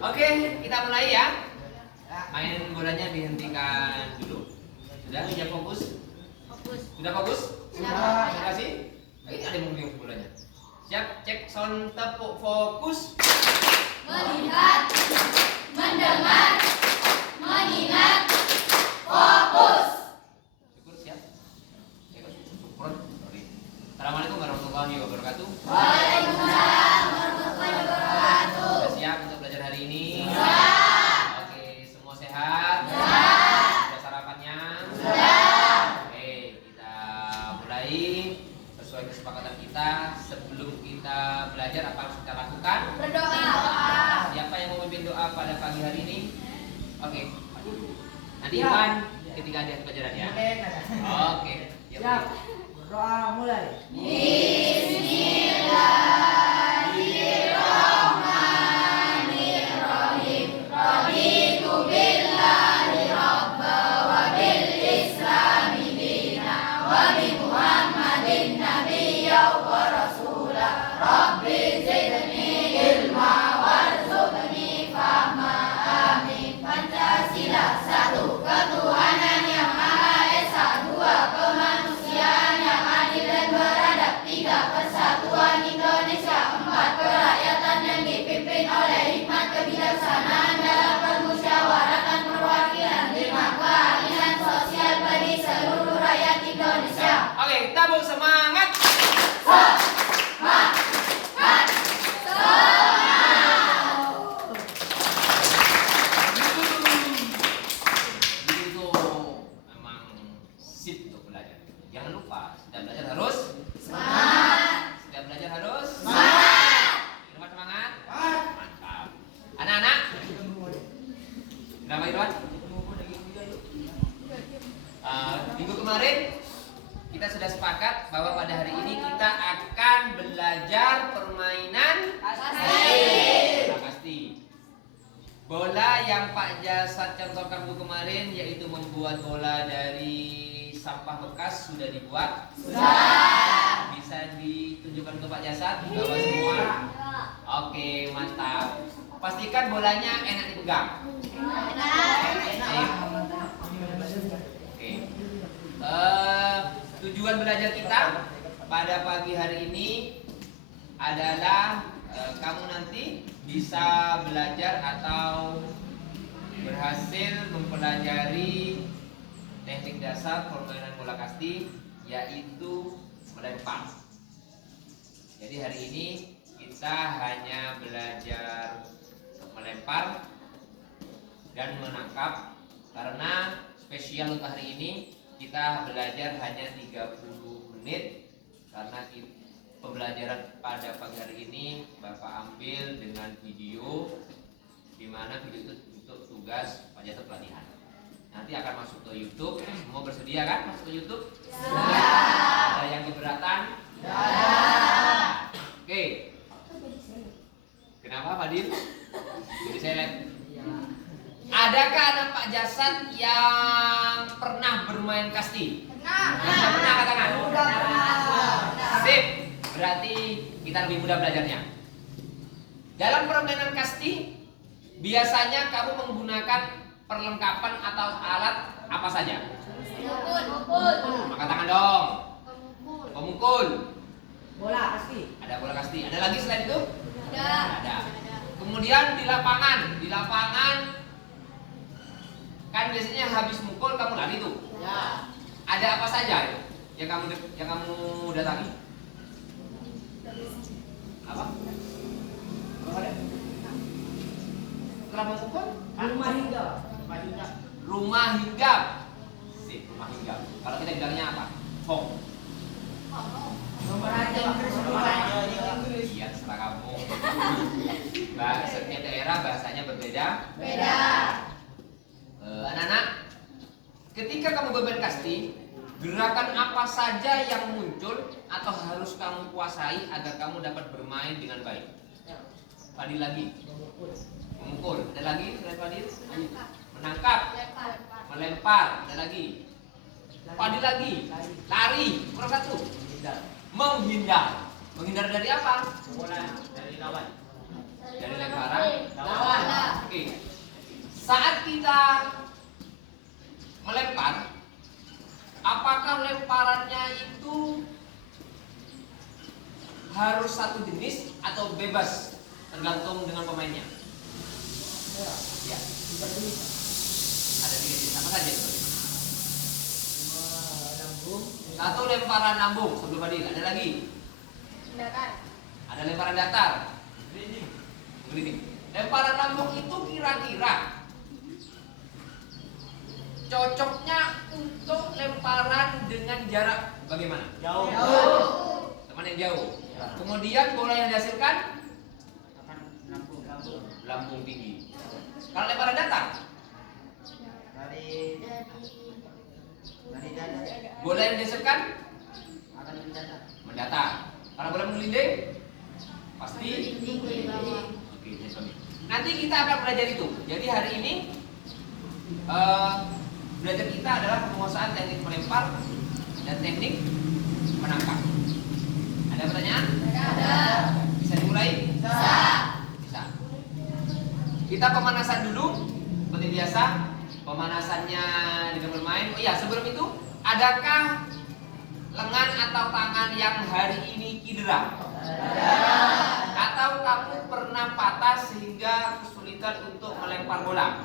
Oke, kita mulai ya. Main bolanya dihentikan dulu. Sudah siap fokus? Sudah fokus? Sudah. Terima kasih. Ini ada yang mau bolanya. Siap, cek sound tepuk fokus. Melihat, mendengar, mengingat, fokus. Syukur siap. Syukur. Assalamualaikum warahmatullahi wabarakatuh. Waalaikumsalam warahmatullahi wabarakatuh. Sudah siap untuk belajar hari ini? Siap. Oke, semua sehat? Siap. Sudah sarapannya? Sudah. Oke, kita mulai sesuai kesepakatan kita. Sebelum kita belajar, apa harus kita lakukan? Berdoa. Siapa yang mau memimpin doa pada pagi hari ini? Oke, nanti Iwan ketika dia pelajaran ya. Oke, Siap. Berdoa mulai. Bismillahirrahmanirrahim. Raditu billahi rabba wa bil islami dina wa bi Muhammadin nabiyya wa rasula. Rabbi zidni ilma warzuqni fahma. Amin. Pancasila satu, ketuhanan yang maha esa, dua, kemanusiaan yang adil dan beradab, tiga, persatuan Indonesia, empat, kerakyatan yang dipimpin oleh hikmat kebijaksanaan dalam permusyawaratan perwakilan, lima, keadilan sosial bagi seluruh rakyat Indonesia. Oke, tabung semangat. Itu memang sip untuk belajar. Jangan lupa, setiap belajar harus Semangat. setiap belajar harus Semangat. Irwan semangat. Mantap. Anak-anak, kenapa Irwan? Minggu kemarin kita sudah sepakat bahwa pada hari ini kita akan belajar permainan pasti. Bola yang Pak Jasad contohkan minggu kemarin yaitu membuat bola dari sampah bekas sudah dibuat. Sudah. Bisa ditunjukkan ke Pak Jasad bahwa semua. Oke, mantap. Pastikan bolanya enak dipegang. Oke. Tujuan belajar kita pada pagi hari ini adalah kamu nanti bisa belajar atau berhasil mempelajari teknik dasar permainan bola kasti, yaitu melempar. Jadi hari ini kita hanya belajar melempar dan menangkap, karena spesial untuk hari ini kita belajar hanya 30 menit, karena pembelajaran pada pagi hari ini Bapak ambil dengan video, di mana video itu untuk tugas Pak Jasad pelatihan. Nanti akan masuk ke YouTube. Semua bersedia kan masuk ke YouTube? Ada yang keberatan? Oke. Kenapa Fadil? Jadi saya lihat. Adakah anak Pak Jasad yang pernah bermain kasti? Yang pernah angkat tangan? Sip. Berarti kita lebih mudah belajarnya. Dalam permainan kasti, biasanya kamu menggunakan perlengkapan atau alat apa saja? Angkat tangan dong. Pemukul. Bola pasti. Ada bola kasti. Ada lagi selain itu? Ada. Kemudian di lapangan kan biasanya habis mukul kamu lari tuh. Ya. Ada apa saja yang kamu datangi? Apa? Setelah memukul? Rumah hingga. Rumah hinggap. Sip, rumah hinggap. Kalau kita bilangnya apa? Home. Nomor aja Inggris. Iya, terserah kamu. Setiap daerah bahasanya berbeda. Beda. Anak-anak, ketika kamu bermain kasti, gerakan apa saja yang muncul atau harus kamu kuasai agar kamu dapat bermain dengan baik? Fadil lagi. Memukul. Ada lagi selain Fadil? Menangkap. Melempar. Ada lagi. Fadil lagi. Lari. Kurang satu. Menghindar. Menghindar dari apa? Bola. Dari lawan. Dari lemparan lawan. saat kita melempar, apakah lemparannya itu harus satu jenis atau bebas tergantung dengan pemainnya? Ya. Ada tiga jenis apa saja itu? Satu lemparan lambung sebelum Adil, ada lagi. Ada lemparan datar. Begini. Lemparan lambung itu kira-kira cocoknya untuk lemparan dengan jarak bagaimana? Jauh. Teman yang jauh. Kemudian bola yang dihasilkan lambung tinggi. Kalau lemparan datar, bola yang dihasilkan mendatar. Kalau bola menggelinding, pasti. Oke, nanti kita akan belajar itu. Jadi hari ini belajar kita adalah penguasaan teknik melempar dan teknik menangkap. Ada pertanyaan? Ada. Bisa dimulai? Bisa. Bisa. Kita pemanasan dulu seperti biasa. Pemanasannya dengan bermain. Oh iya, sebelum itu, adakah lengan atau tangan yang hari ini cedera? Ada. Atau kamu pernah patah sehingga kesulitan untuk melempar bola?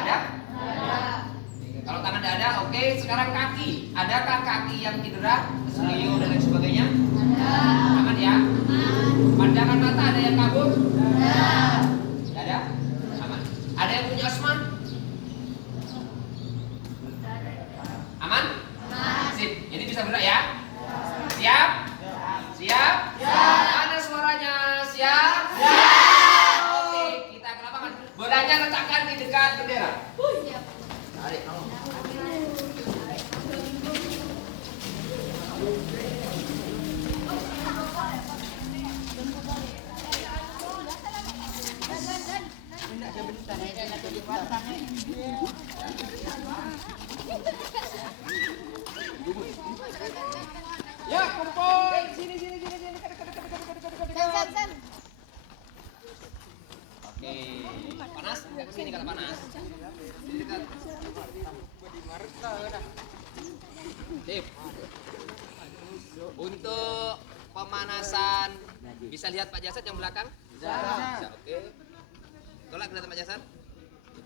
Ada? Ada. Kalau tangan tidak ada, oke. Sekarang kaki. Adakah kaki yang cedera, keselio dan lain sebagainya? Ada. Aman ya? Pandangan mata ada yang kabur? Ada. Tidak ada? Aman. Ada yang punya asma? Aman? Sip. Jadi bisa gerak ya? Siap? Siap? Mana suaranya? Siap? Oke, kita ke lapangan. Bolanya letakkan di dekat bendera. Tarik kamu. Ya, kumpul. Sini. Oke. Panas? Enggak kesini kalau panas. Sini dekat. Sip. Untuk pemanasan, bisa lihat Pak Jasad yang belakang? Bisa. Oke. Tolak kelihatan Pak Jasad?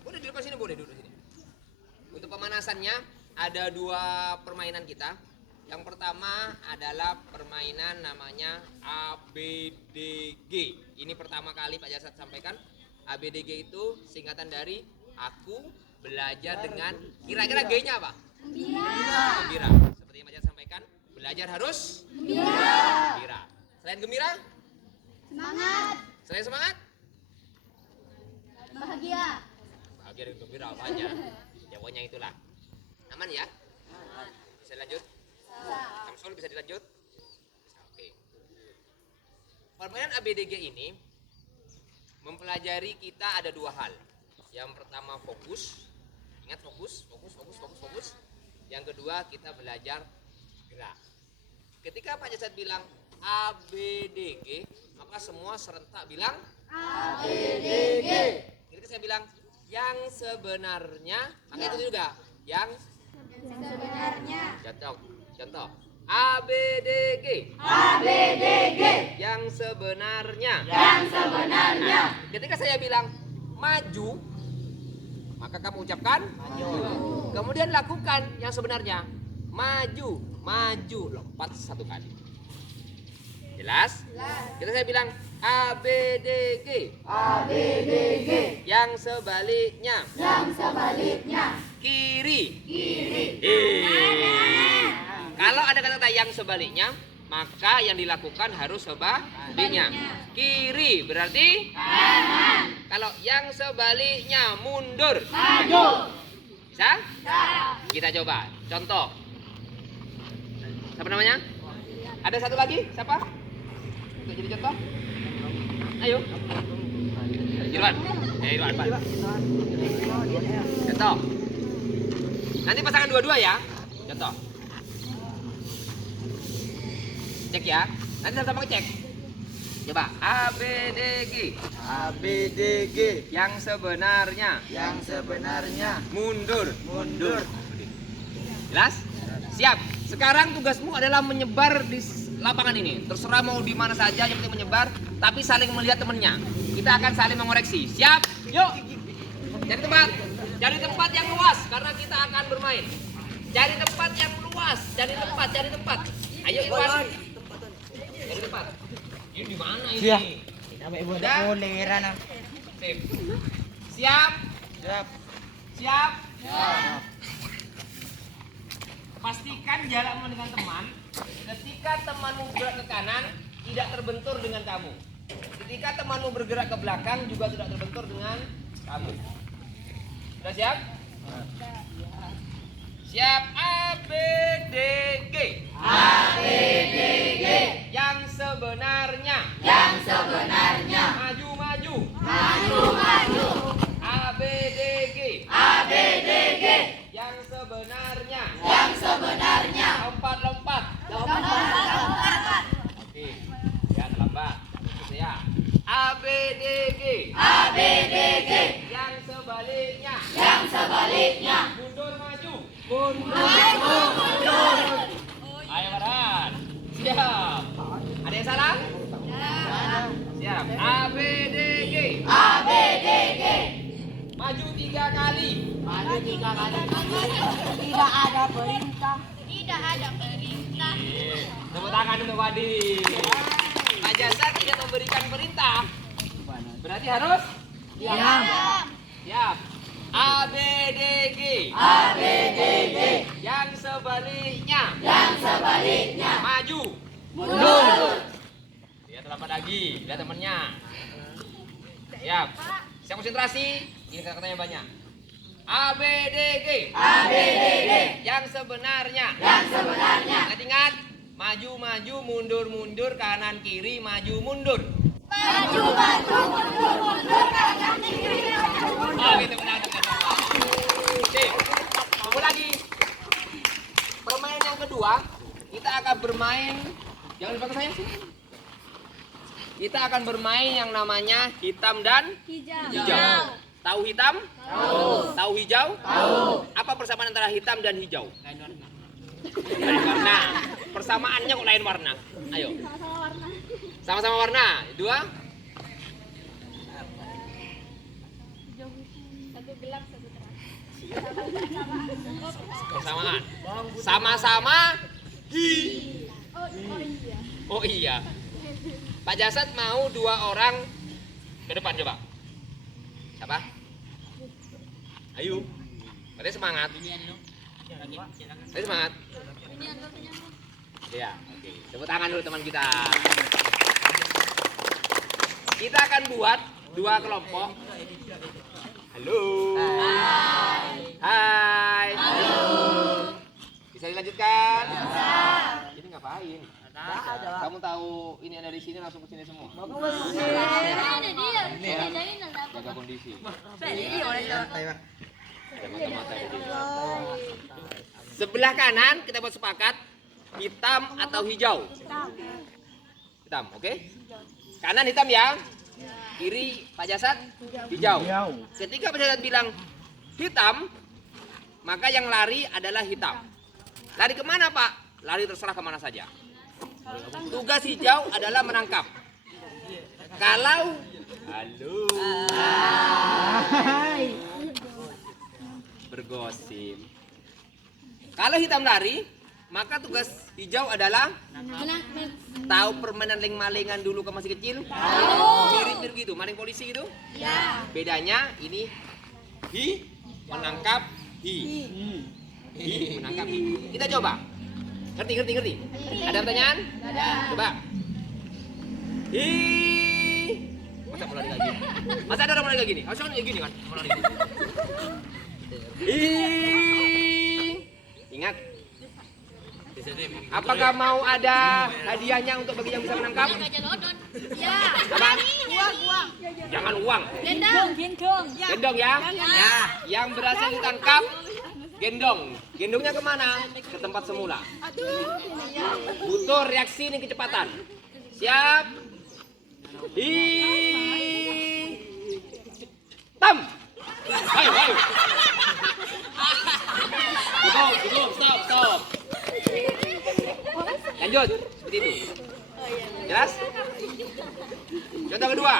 Boleh duduk sini, boleh duduk sini. Untuk pemanasannya ada dua permainan kita. Yang pertama adalah permainan namanya ABDG. Ini pertama kali Pak Jasad sampaikan. ABDG itu singkatan dari aku belajar dengan, kira-kira G-nya apa? Gembira. Seperti yang Pak Jasad sampaikan, belajar harus gembira. Selain gembira? Semangat. Selain semangat? Bahagia. Bahagia dan gembira banyak. Ya pokoknya itulah. Aman ya? Bisa lanjut? Samsul bisa dilanjut? Bisa, oke. Permainan ABDG ini mempelajari kita ada dua hal. Yang pertama fokus. Ingat fokus. Yang kedua kita belajar gerak. Ketika Pak Jasad bilang ABDG, maka semua serentak bilang ABDG. Ketika saya bilang yang sebenarnya, maka itu juga yang Sebenarnya. Contoh ABDG. Yang sebenarnya. Ketika saya bilang maju, maka kamu ucapkan maju. Kemudian lakukan yang sebenarnya. Maju, lompat satu kali. Jelas? Ketika saya bilang ABDG. Yang sebaliknya. Kiri. Kalau ada kata-kata yang sebaliknya, maka yang dilakukan harus sebaliknya. Kiri berarti kanan. Kalau yang sebaliknya mundur, maju. Bisa? Kita coba. Contoh. Siapa namanya? Ada satu lagi? Siapa? Untuk jadi contoh? Ayo. Irwan. Irwan. Contoh. Nanti pasangan dua-dua ya. Contoh. Cek ya. Nanti sama-sama cek. Coba ABDG. ABDG. Yang sebenarnya. Yang sebenarnya. Mundur. Mundur. Jelas? Siap. Sekarang tugasmu adalah menyebar di lapangan ini. Terserah mau di mana saja, yang penting menyebar, tapi saling melihat temennya. Kita akan saling mengoreksi. Siap? Yuk. Cari tempat. Cari tempat yang luas karena kita akan bermain. Cari tempat yang luas. Cari tempat. Ayo Iwan. Cari tempat. Ini di mana ini? Siap. Sampai buat Udah? kuliran. Sip. Siap? Siap. Siap? Pastikan jarakmu dengan teman. Ketika temanmu bergerak ke kanan, tidak terbentur dengan kamu. Ketika temanmu bergerak ke belakang, juga tidak terbentur dengan kamu. Sudah siap? Siap. ABDG. ABDG. Yang sebenarnya. Yang sebenarnya. Maju. Maju. ABDG. ABDG. Yang sebenarnya. Yang sebenarnya. Lompat. Lompat. Oke. Ya, terlambat. Ya. ABDG. ABDG. Yang sebaliknya. Yang sebaliknya. Mundur maju. Mundur. Ayo Farhan. Siap. Ada yang salah? Siap. ABDG. ABDG. Maju 3 kali. Maju 3 kali. Tidak ada perintah. Tidak ada perintah. Tepuk tangan untuk Wadi. Pak Jasa tidak memberikan perintah. Berarti harus Diam. siap. ABDG. ABDG. Yang sebaliknya. Yang sebaliknya. Maju. Mundur. Lihat terlambat lagi. Lihat temannya. Siap. Siap konsentrasi. Ini kata-katanya banyak. ABDG. ABDG. Yang sebenarnya. Yang sebenarnya. Ingat-ingat. Maju, mundur, kanan kiri, maju, mundur. Maju, mundur, kanan kiri. Oh, gitu benar. Sip. Tunggu lagi. Permainan yang kedua, kita akan bermain. Jangan lupa ke saya. Kita akan bermain yang namanya hitam dan hijau. Tahu hitam? Tahu. Tahu hijau? Tahu. Apa persamaan antara hitam dan hijau? Lain warna. Persamaannya kok lain warna? Ayo. Sama-sama warna. 2. Satu gelap, satu terang. Persamaan. Sama-sama iya. Oh iya. Pak Jasad mau 2 orang ke depan coba. Siapa? Ayo. Berarti semangat. Berarti semangat. Iya, oke. Tepuk tangan dulu teman kita. Kita akan buat 2 kelompok. Halo. Hai. Halo. Bisa dilanjutkan? Bisa. Ini ngapain? Kamu tahu ini ada di sini langsung ke sini semua. Ada dia. Jaga kondisi. Taiwan. Ada mata-mata di sini. Sebelah kanan kita buat sepakat hitam atau hijau. Hitam, oke? Kanan hitam ya. Kiri Pak Jasad hijau. Ketika Pak Jasad bilang hitam, maka yang lari adalah hitam. Lari kemana Pak? Lari terserah kemana saja. Tugas hijau adalah menangkap. Kalau halo bergosip. Kalau hitam lari, maka tugas hijau adalah tahu permainan maling-malingan dulu ke masih kecil? Mirip-mirip gitu, maling polisi gitu? Ya. Bedanya ini menangkap menangkap Kita coba. Ngerti? Ada pertanyaan? Ada. Coba. Masa mau lari kayak gini? Masa ada orang mau lari kayak gini? Harusnya kan kayak gini kan? Mau lari. Ingat. Apakah mau ada hadiahnya untuk bagi yang bisa menangkap? Ya. Apa? Uang. Jangan uang. Gendong. Gendong ya? Yang berhasil ditangkap gendong. Gendongnya kemana? Ke tempat semula. Butuh reaksi nih kecepatan. Siap? Hitam. Ayo, ayo. Cukup, stop. Lanjut, seperti itu. Jelas? Contoh kedua.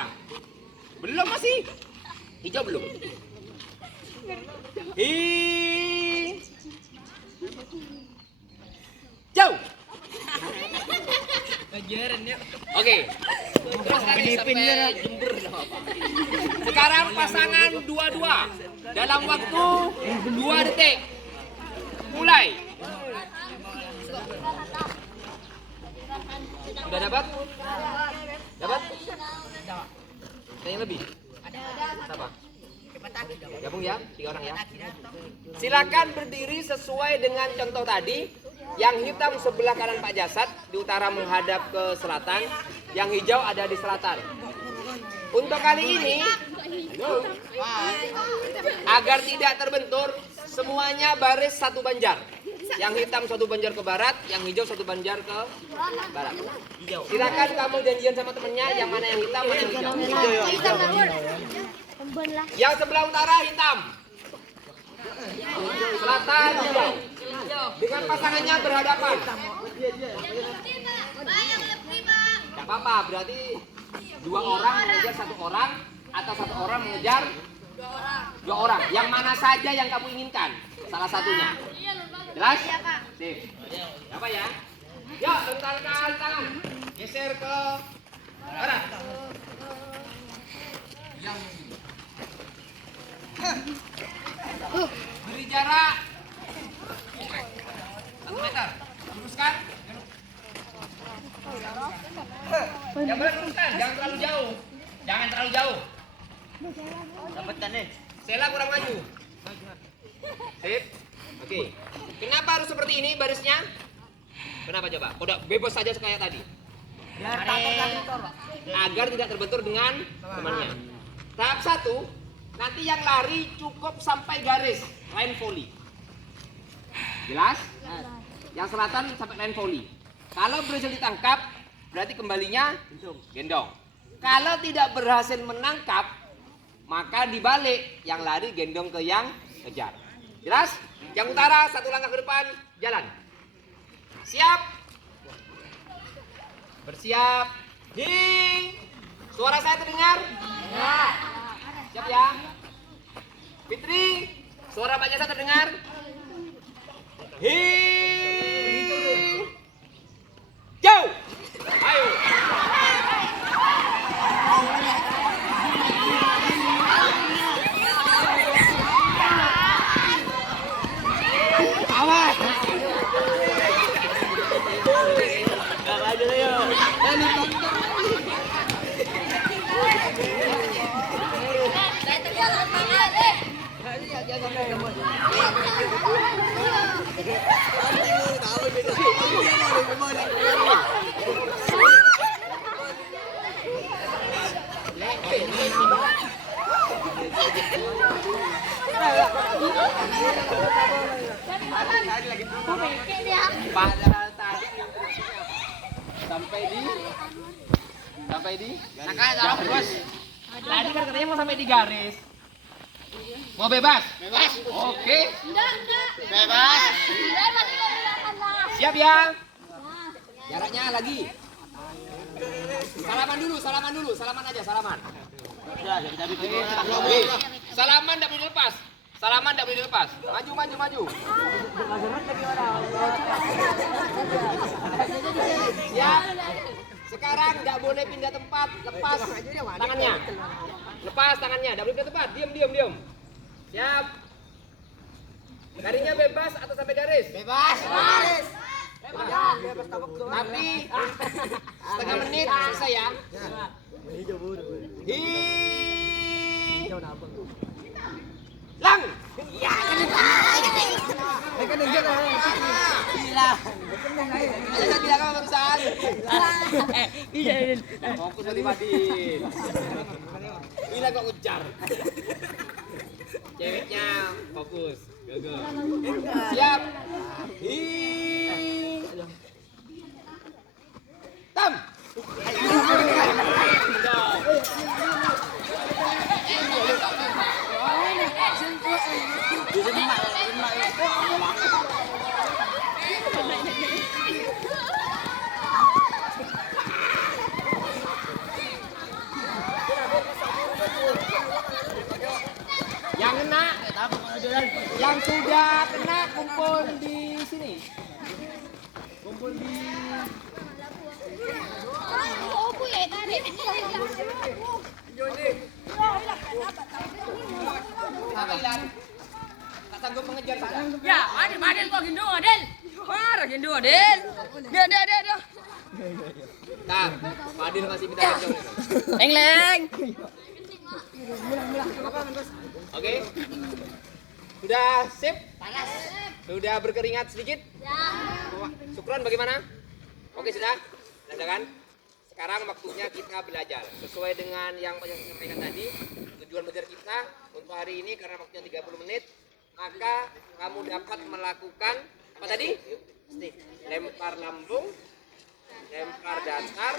Belum masih. Hijau belum. Hijau. Oke. Terus lagi sampai Jember. Sekarang pasangan dua-dua. Dalam waktu 2 detik. Mulai. Sudah dapat? Dapat? Yang lebih? Siapa? Gabung ya, 3 orang ya. Silakan berdiri sesuai dengan contoh tadi. Yang hitam sebelah kanan Pak Jasad, di utara menghadap ke selatan. Yang hijau ada di selatan. Untuk kali ini, agar tidak terbentur, semuanya baris satu banjar. Yang hitam satu banjar ke barat, yang hijau satu banjar ke barat. Silakan kamu janjian sama temennya, yang mana yang hitam, mana yang hijau. Yang sebelah utara hitam, selatan hijau. Dengan pasangannya berhadapan. Gak apa-apa, berarti 2 orang mengejar 1 orang atau 1 orang mengejar 2 orang. Yang mana saja yang kamu inginkan, salah satunya. Jelas? Sip. Apa ya? Yuk, bentarkan tangan. Geser ke barat. Beri jarak 1 meter. Luruskan. Yang benar luruskan, jangan terlalu jauh. Jangan terlalu jauh. Dapatkan nih. Sela kurang maju. Sip. Oke. Kenapa harus seperti ini barisnya? Kenapa coba? Udah bebas saja kayak tadi. Agar tidak terbentur dengan temannya. Tahap 1, nanti yang lari cukup sampai garis line volley. Jelas? Yang selatan sampai line volley. Kalau berhasil ditangkap, berarti kembalinya gendong. Kalau tidak berhasil menangkap, maka dibalik, yang lari gendong ke yang kejar. Jelas? Yang utara 1 langkah ke depan, jalan. Siap? Bersiap. Suara saya terdengar? Ya. Siap ya? Fitri, suara Pak Jasa terdengar? Jauh. Ayo. Awas. Gak aja deh yo. Padahal tadi sampai di bos. Tadi kan katanya mau sampai di garis. Mau bebas? Bebas. Oke. Enggak. Bebas. Siap ya? Jaraknya lagi. Salaman dulu, salaman aja, salaman. Oke. Salaman enggak boleh dilepas. Maju. Siap. Sekarang enggak boleh pindah tempat, lepas tangannya. Enggak boleh pindah tempat. Diam. Siap. Garisnya bebas atau sampai garis? Bebas. Tapi setengah menit selesai ya. Lang. Ya. Saya bilang apa barusan? Fokus tadi Madin. Gila kok ujar. Ceweknya fokus. Gagal. Siap. Tam. Yang kena, yang sudah kena kumpul di sini. Kumpul di Oh, bu ya tadi. Thailand. Tak sanggup mengejar sudah. Ya, Adil kok gindu, Adil. Marah gindu, Adil. Dia. Nah, Pak Adil masih kita kejar. Leng. Oke. Sudah sip? Sudah berkeringat sedikit? Syukron bagaimana? Oke sudah? Sudah kan? Sekarang waktunya kita belajar. Sesuai dengan yang saya sampaikan tadi, tujuan belajar kita untuk hari ini karena waktunya 30 menit, maka kamu dapat melakukan apa tadi? Lempar lambung, lempar datar,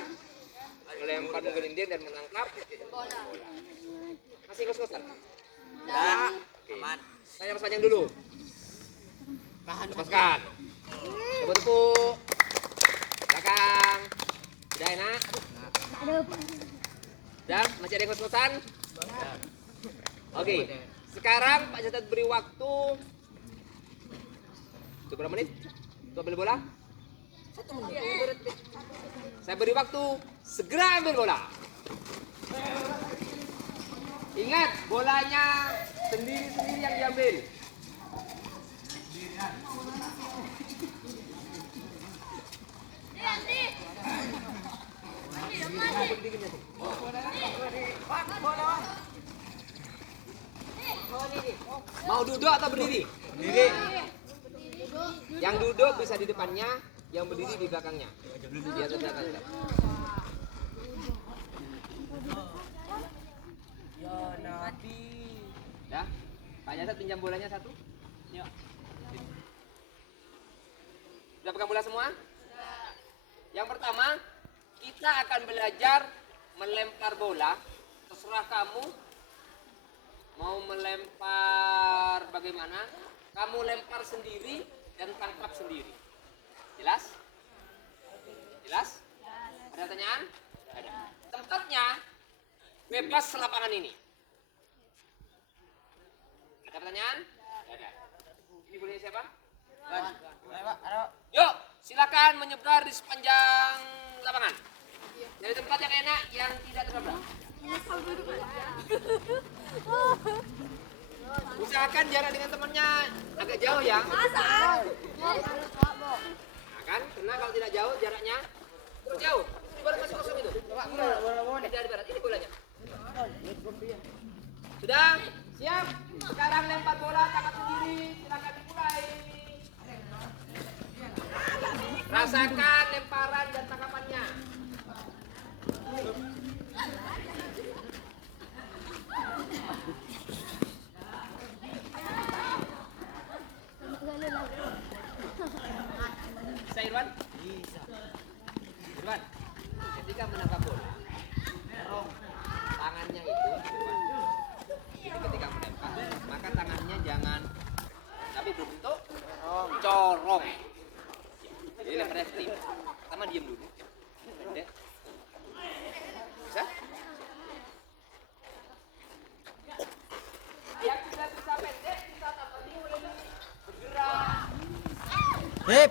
melempar menggelinding dan menangkap bola. Masih kos-kosan? Tidak. Aman. Saya panjang dulu. Lepaskan. Coba tepuk. Belakang. Sudah enak? Sudah? Masih ada yang kos-kosan? Oke. Sekarang Pak Catat beri waktu. Itu berapa menit? Untuk ambil bola? 1 menit. Saya beri waktu. Segera ambil bola. Ingat, bolanya sendiri-sendiri yang diambil. Mau duduk atau berdiri? Berdiri. Yang duduk bisa di depannya, yang berdiri di belakangnya. Di atas belakangnya. Ya, Pak Jasad pinjam bolanya 1. Yuk. Sudah pegang bola semua? Yang pertama, kita akan belajar melempar bola. Terserah kamu mau melempar bagaimana. Kamu lempar sendiri dan tangkap sendiri. Jelas? Jelas? Ada pertanyaan? Ada. Tempatnya bebas selapangan ini. Ada pertanyaan? Ada. Ini boleh siapa? Yuk, silakan menyebar di sepanjang lapangan. Dari tempat yang enak, yang tidak terabrak. Usahakan jarak dengan temannya agak jauh ya. Nah, kan? Karena kalau tidak jauh jaraknya terus jauh. Bola masuk kosong itu. Dari barat. Ini bolanya. Sudah? Siap? Sekarang lempar bola tangkap sendiri. Silakan dimulai. Rasakan lemparan dan tangkapannya. Bisa Irwan? Bisa. Irwan, ketika menangkap bola, tangannya itu Irwan. Jadi ketika melempar, maka tangannya jangan tapi berbentuk corong. Jadi lemparnya strip. Pertama diam dulu. Pendek. Bisa? Yang tidak bisa pendek, bisa tambah boleh bergerak. Hip.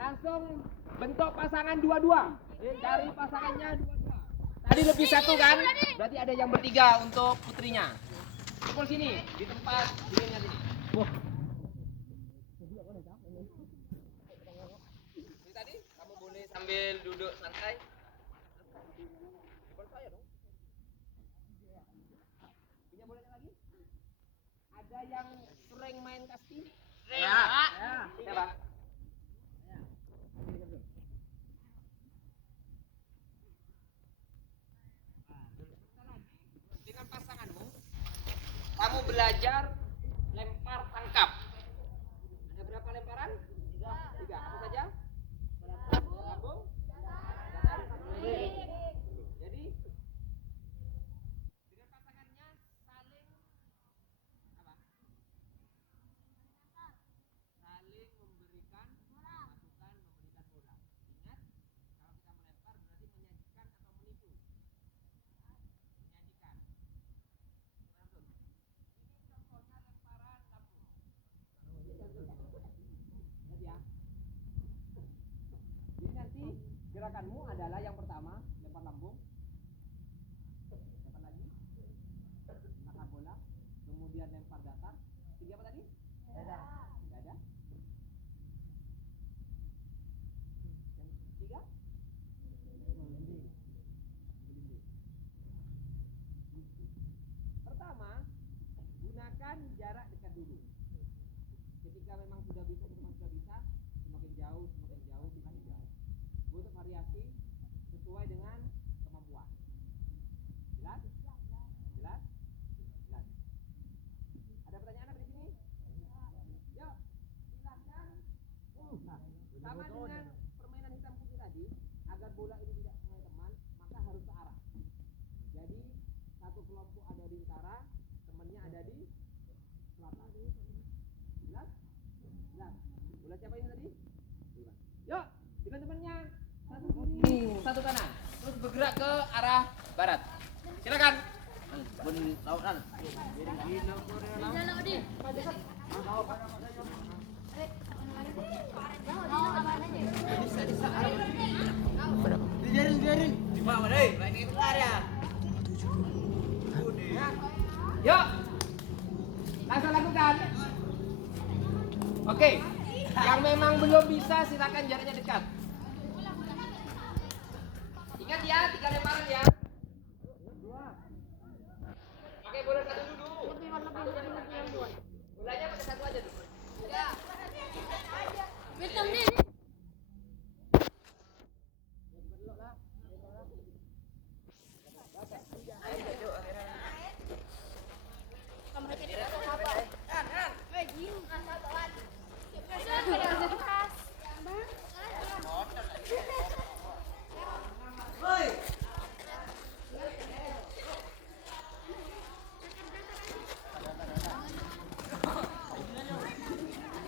Langsung bentuk pasangan dua-dua. Cari pasangannya dua-dua. Tadi lebih satu kan? Berarti ada yang bertiga untuk putrinya. Kumpul sini di tempat dirinya sini. Ini tadi kamu boleh sambil duduk santai. Depan saya dong. Punya bolanya lagi. Ada yang sering main kasti? Ya. Siapa? Dengan pasanganmu, kamu belajar lempar tangkap. Ada berapa lemparan? Tiga. Apa saja? Lambung. Jadi dengan pasangannya saling apa? Saling memberikan masukan, memberikan moral. Ingat, kalau kita melempar berarti menyajikan atau menipu. Menyajikan. Gimana tuh? Ini contohnya lemparan lambung. Lihat ya. Jadi nanti gerakanmu adalah yang pertama lempar lambung, lempar lagi, tangkap bola, kemudian lempar datar. Tiga apa tadi? Dada. Dada. Yang ketiga? Gelinding. Pertama, gunakan jarak dekat dulu. Ketika memang sudah bisa, semakin jauh, semakin jauh. Untuk variasi sesuai dengan kemampuan. Jelas? Jelas? Jelas. Ada pertanyaan apa di sini? Yuk, silahkan. Sama dengan permainan hitam putih tadi, agar bola ini tidak mengenai teman, maka harus searah. Jadi satu kelompok ada di utara, temannya ada di selatan. Jelas? Jelas. Bola siapa ini tadi? Yuk, dengan temannya. Satu kiri, satu kanan. Terus bergerak ke arah barat. Silakan. Yuk, langsung lakukan. Oke, yang memang belum bisa silakan jaraknya dekat. Ingat ya, 3 lemparan ya. Oke, bola satu dulu. Bolanya pakai satu aja dulu. Ya. Betul nih.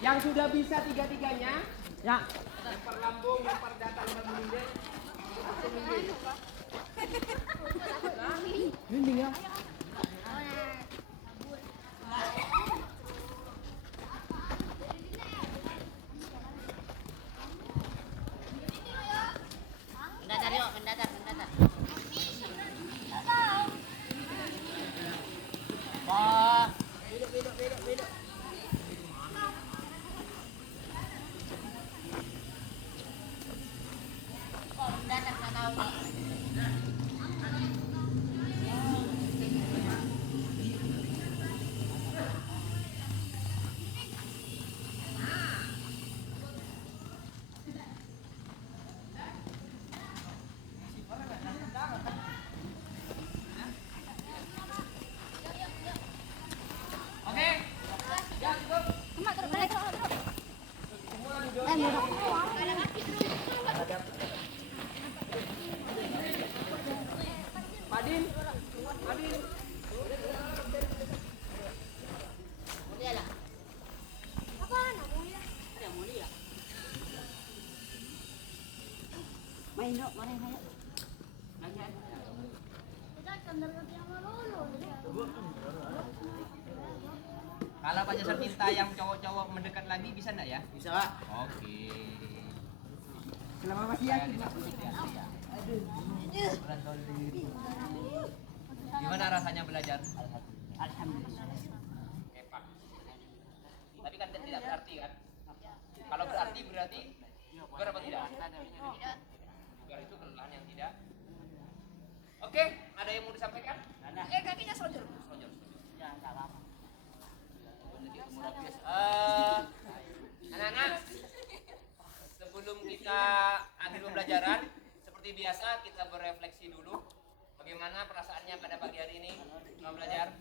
Yang sudah bisa tiga-tiganya, ya. Lempar lambung, lempar datar, lempar melindung. Melindung ya. Mendatar yuk, mendatar. Wah. Bedok. Kok mendatar nggak tahu nih? Oke. Ya, cukup. Emak terus. Semua duduk. Padin. Mulia lah. Apa namanya? Ada mulia. Main dok, main ayo. Kita cenderung yang melulu. Kalau Pak Jasar minta yang cowok-cowok mendekat lagi bisa enggak ya? Bisa, Pak. Oke. Selama masih yakin, Pak. Gimana rasanya belajar? Alhamdulillah. Hebat. Tapi kan tidak berarti kan? Kalau berarti bukan apa tidak? Bukan itu kelelahan yang tidak. Oke, ada yang mau disampaikan? Ada. Kakinya selonjor. Ya, enggak apa-apa. progres. Anak-anak, sebelum kita akhir pembelajaran, seperti biasa kita berefleksi dulu. Bagaimana perasaannya pada pagi hari ini selama belajar?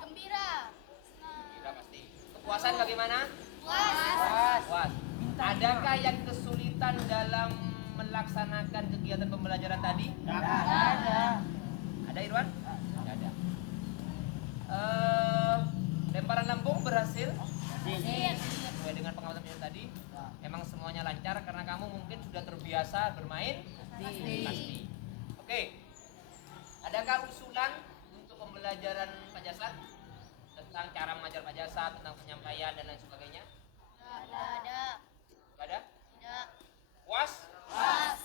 Gembira. Gila pasti. Kepuasan bagaimana? Puas. Puas. Adakah yang kesulitan dalam melaksanakan kegiatan pembelajaran tadi? Ada. Ada Irwan? Tidak ada. Lemparan lambung berhasil? Sesuai dengan pengamatan kita tadi, emang semuanya lancar karena kamu mungkin sudah terbiasa bermain pasti. Oke. Adakah usulan untuk pembelajaran Pak Jasad tentang cara mengajar Pak Jasad, tentang penyampaian dan lain sebagainya? Ada. Gak ada? Tidak. Puas? Puas.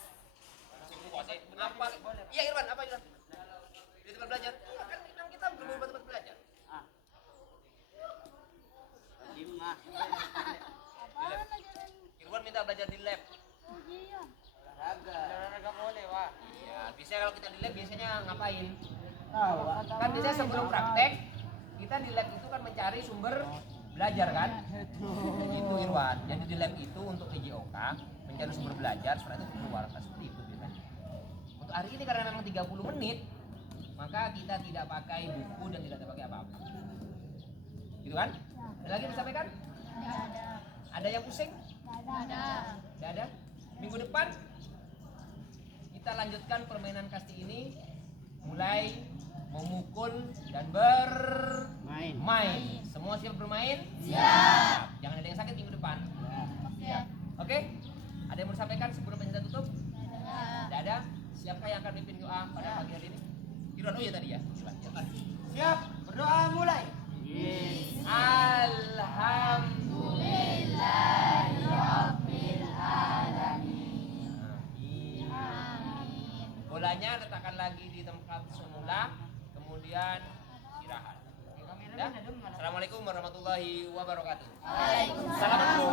Masih puas ya? Kenapa? Iya Irwan, apa Irwan? Di tempat belajar? Kan kita belum tempat belajar. Lima. Apaan ajaran Irwan minta belajar di lab. ujian? Olahraga boleh, Wak. Iya, biasanya kalau kita di lab biasanya ngapain? Tahu. Kan biasanya sebelum praktek kita di lab itu kan mencari sumber belajar kan? Itu Irwan. Jadi di lab itu untuk PJOK mencari sumber belajar setelah itu keluar seperti itu biasanya. Untuk hari ini karena memang 30 menit maka kita tidak pakai buku dan tidak pakai apa-apa. Gitu kan? Ada lagi yang disampaikan? Ada. Ada yang pusing? Ada. Tidak ada? Minggu depan kita lanjutkan permainan kasti ini mulai memukul dan bermain. Semua siap bermain? Siap. Jangan ada yang sakit minggu depan. Oke. Oke? Ada yang mau disampaikan sebelum penjelasan tutup? Ada. Tidak ada? Siapa yang akan mimpin doa pada pagi hari ini? Irwan, oh iya tadi ya. Irwan, ya. Siap, berdoa mulai. Amin. Bolanya letakkan lagi di tempat semula, kemudian istirahat. Ya? Assalamualaikum warahmatullahi wabarakatuh. Waalaikumsalam. Salam dulu.